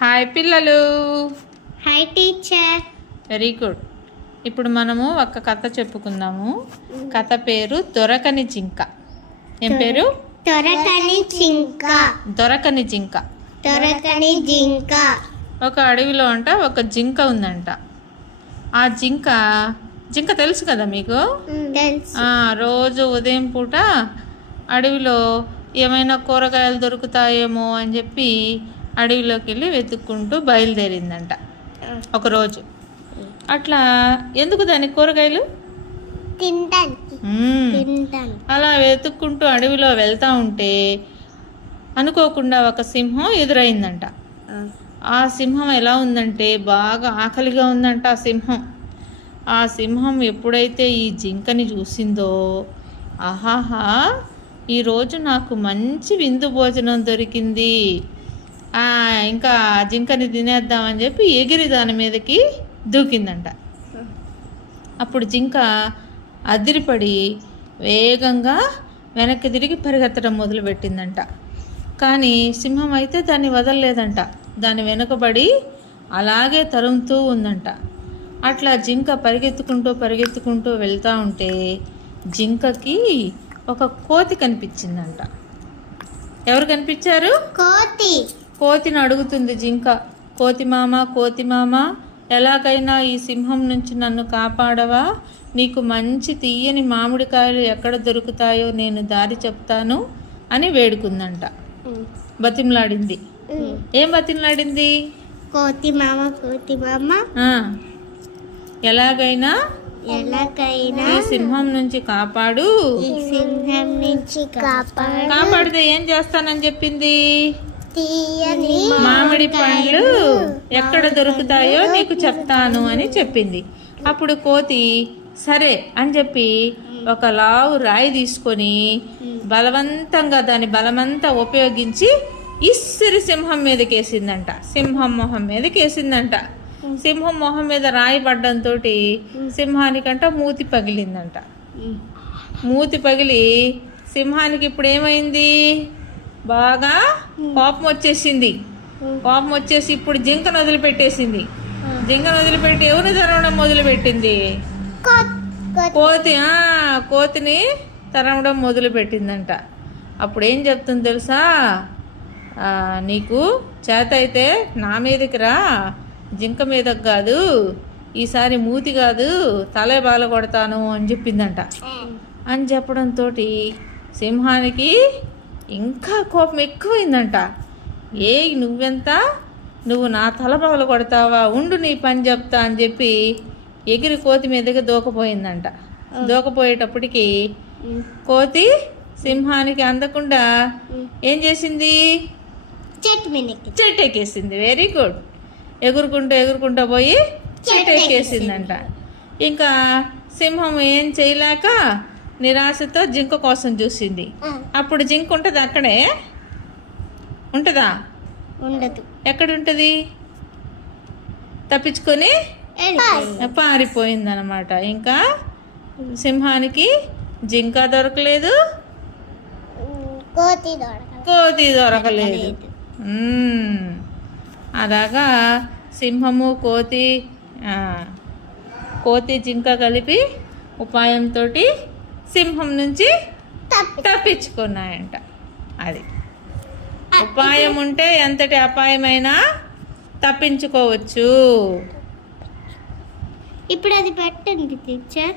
Hi పిల్లలు. Hi teacher very good ఇప్పుడు మనము ఒక కథ చెప్పుకుందాము. కథ పేరు దొరకని జింక. ఏం పేరు? తొరకని జింక. దొరకని జింక. తొరకని జింక. ఒక అడవిలో అంట ఒక జింక ఉందంట. ఆ జింక జింక తెలుసు కదా మీకు? రోజు ఉదయం పూట అడవిలో ఏమైనా కూరగాయలు దొరుకుతాయేమో అని చెప్పి అడవిలోకి వెళ్ళి వెతుక్కుంటూ బయలుదేరిందంట. ఒకరోజు. అట్లా ఎందుకు దానికి కూరగాయలు? అలా వెతుక్కుంటూ అడవిలో వెళ్తా ఉంటే అనుకోకుండా ఒక సింహం ఎదురైందంట. ఆ సింహం ఎలా ఉందంటే బాగా ఆకలిగా ఉందంట ఆ సింహం. ఆ సింహం ఎప్పుడైతే ఈ జింకని చూసిందో ఆహాహా ఈరోజు నాకు మంచి విందు భోజనం దొరికింది. ఇంకా జింకని తినేద్దామని చెప్పి ఎగిరి దాని మీదకి దూకిందంట. అప్పుడు జింక అదిరిపడి వేగంగా వెనక్కి తిరిగి పరిగెత్తడం మొదలుపెట్టిందంట. కానీ సింహం అయితే దాన్ని వదలలేదంట. దాని వెనుకబడి అలాగే తరుముతూ ఉందంట. అట్లా జింక పరిగెత్తుకుంటూ పరిగెత్తుకుంటూ వెళ్తూ ఉంటే జింకకి ఒక కోతి కనిపించిందంట. ఎవరు కనిపించారు? కోతి. కోతిని అడుగుతుంది జింక. కోతి మామ కోతి మామ ఎలాగైనా ఈ సింహం నుంచి నన్ను కాపాడవా? నీకు మంచి తీయని మామిడికాయలు ఎక్కడ దొరుకుతాయో నేను దారి చెప్తాను అని వేడుకుందంట. బతిమలాడింది. ఏం బతిమలాడింది? కోతి మామ కోతి మామ. ఎలాగైనా ఎలాగైనా ఈ సింహం నుంచి కాపాడు. ఈ సింహం నుంచి కాపాడు. కాపాడితే ఏం చేస్తానని చెప్పింది? తీయని మామిడి పండ్లు ఎక్కడ దొరుకుతాయో నీకు చెప్తాను అని చెప్పింది. అప్పుడు కోతి సరే అని చెప్పి ఒక లావు రాయి తీసుకొని బలవంతంగా దాని బలమంతా ఉపయోగించి ఇస్సిరి సింహం మీదకేసిందంట. సింహం మొహం మీదకేసిందంట. సింహం మొహం మీద రాయి పడ్డంతో సింహానికంట మూతి పగిలిందంట. మూతి పగిలి సింహానికి ఇప్పుడు ఏమైంది? బాగా కోపం వచ్చేసింది. కోపం వచ్చేసి ఇప్పుడు జింకను వదిలిపెట్టేసింది. జింకను వదిలిపెట్టి ఎవరిని తరవడం మొదలుపెట్టింది? కోతి ఆ, కోతిని తరవడం మొదలుపెట్టిందంట. అప్పుడు ఏం చెప్తుంది తెలుసా? నీకు చేత అయితే నా మీదకి రా. జింక మీదకి కాదు ఈసారి మూతి కాదు తలే బాల కొడతాను అని చెప్పిందంట. అని చెప్పడంతో సింహానికి ఇంకా కోపం ఎక్కువైందంట. ఏ నువ్వెంత? నువ్వు నా తల పగల కొడతావా? ఉండు నీ పని చెప్తా అని చెప్పి ఎగిరి కోతి మీదకి దూకపోయిందంట. దూకపోయేటప్పటికి కోతి సింహానికి అందకుండా ఏం చేసింది? చెట్టు ఎక్కేసింది వెరీ గుడ్ ఎగురుకుంటూ ఎగురుకుంటూ పోయి చెట్టు ఎక్కేసిందంట ఇంకా సింహం ఏం చేయలేక నిరాశతో జింక కోసం చూసింది. అప్పుడు జింక ఉంటుంది అక్కడే? ఉంటుందా? ఉండదు. ఎక్కడ ఉంటుంది తప్పించుకొని పారిపోయిందనమాట. ఇంకా సింహానికి జింక దొరకలేదు. కోతి దొరకలేదు. అలాగా సింహము కోతి కోతి జింక కలిపి ఉపాయంతో సింహం నుంచి తప్పించుకున్నాయంట. అది. ఉపాయం ఉంటే ఎంతటి అపాయమైనా తప్పించుకోవచ్చు. ఇప్పుడు అది పెట్టండి టీచర్.